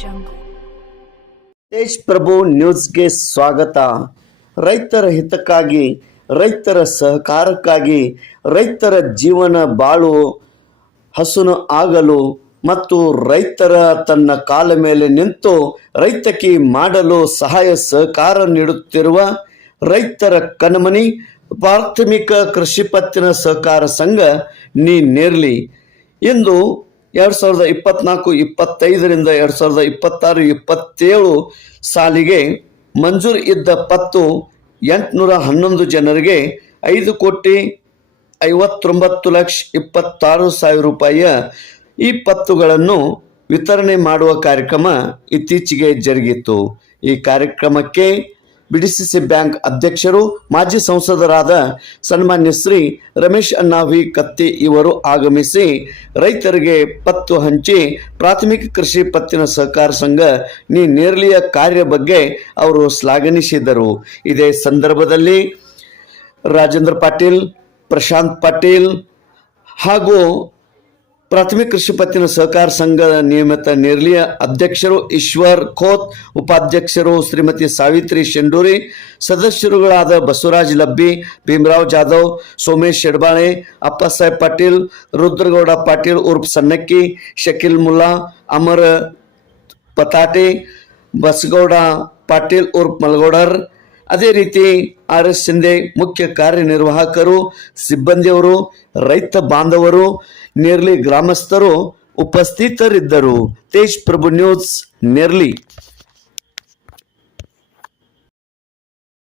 ತೇಜ್ ಪ್ರಭು ನ್ಯೂಸ್ಗೆ ಸ್ವಾಗತ. ರೈತರ ಹಿತಕ್ಕಾಗಿ, ರೈತರ ಸಹಕಾರಕ್ಕಾಗಿ, ರೈತರ ಜೀವನ ಬಾಳು, ಹಸುನು ಆಗಲು ಮತ್ತು ರೈತರ ತನ್ನ ಕಾಲ ಮೇಲೆ ನಿಂತು ರೈತಕಿ ಮಾಡಲು ಸಹಾಯ, ಸಹಕಾರ ನೀಡುತ್ತಿರುವ ರೈತರ ಕನಮನಿ, ಪ್ರಾಥಮಿಕ ಕೃಷಿ ಪತ್ತಿನ ಸಹಕಾರ ಸಂಘ ನೀ ನೇರ್ಲಿ. ಇಂದು ಎರಡು ಸಾವಿರದ ಇಪ್ಪತ್ನಾಲ್ಕು, ಇಪ್ಪತ್ತೈದರಿಂದ ಎರಡು ಸಾವಿರದ ಇಪ್ಪತ್ತಾರು, ಇಪ್ಪತ್ತೇಳು ಸಾಲಿಗೆ ಮಂಜೂರು ಇದ್ದ ಪತ್ತು ಎಂಟುನೂರ ಹನ್ನೊಂದು ಜನರಿಗೆ ಐದು ಕೋಟಿ ಐವತ್ತೊಂಬತ್ತು ಲಕ್ಷ ಇಪ್ಪತ್ತಾರು ಸಾವಿರ ರೂಪಾಯಿಯ ಈ ಪತ್ತುಗಳನ್ನು ವಿತರಣೆ ಮಾಡುವ ಕಾರ್ಯಕ್ರಮ ಇತ್ತೀಚೆಗೆ ಜರುಗಿತು. ಈ ಕಾರ್ಯಕ್ರಮಕ್ಕೆ ಬಿಡಿಸಿಸಿ ಬ್ಯಾಂಕ್ ಅಧ್ಯಕ್ಷರು, ಮಾಜಿ ಸಂಸದರಾದ ಸನ್ಮಾನ್ಯ ಶ್ರೀ ರಮೇಶ್ ಅಣ್ಣಾವಿ ಕತ್ತಿ ಇವರು ಆಗಮಿಸಿ ರೈತರಿಗೆ ಪತ್ತು ಹಂಚಿ ಪ್ರಾಥಮಿಕ ಕೃಷಿ ಪತ್ತಿನ ಸಹಕಾರ ಸಂಘ ನೀ ನೇರ್ಲಿಯ ಕಾರ್ಯ ಬಗ್ಗೆ ಅವರು ಶ್ಲಾಘನಿಸಿದರು ಇದೇ ಸಂದರ್ಭದಲ್ಲಿ ರಾಜೇಂದ್ರ ಪಾಟೀಲ್, ಪ್ರಶಾಂತ್ ಪಾಟೀಲ್ ಹಾಗೂ ಪ್ರಾಥಮಿಕ ಕೃಷಿ ಪತ್ತಿನ ಸಹಕಾರ ಸಂಘದ ನಿಯಮಿತ ನಿರ್ಲಿಯ ಅಧ್ಯಕ್ಷರು ಈಶ್ವರ್ ಖೋತ್ ಉಪಾಧ್ಯಕ್ಷರು ಶ್ರೀಮತಿ ಸಾವಿತ್ರಿ ಶೆಂಡೂರಿ, ಸದಸ್ಯರುಗಳಾದ ಬಸವರಾಜ್ ಲಬ್ಬಿ, ಭೀಮರಾವ್ ಜಾಧವ್, ಸೋಮೇಶ್ ಶೆಡ್ಬಾಳೆ, ಅಪ್ಪಸಾಹೇಬ್ ಪಾಟೀಲ್, ರುದ್ರಗೌಡ ಪಾಟೀಲ್, ಉರ್ಫ್ ಸನ್ನಕ್ಕಿ ಶಕೀಲ್ ಮುಲ್ಲಾ, ಅಮರ್ ಪತಾಟೆ, ಬಸಗೌಡ ಪಾಟೀಲ್, ಉರ್ಫ್ ಮಲಗೌಡರ್ ಅದೇ ರೀತಿ ಆರ್ ಎಸ್ ಶಿಂದೆ ಮುಖ್ಯ ಕಾರ್ಯನಿರ್ವಾಹಕರು, ಸಿಬ್ಬಂದಿಯವರು, ರೈತ ಬಾಂಧವರು ನೇರ್ಲಿ ಗ್ರಾಮಸ್ಥರು ಉಪಸ್ಥಿತರಿದ್ದರು. ತೇಜ್ ಪ್ರಭು ನ್ಯೂಸ್ ನೇರ್ಲಿ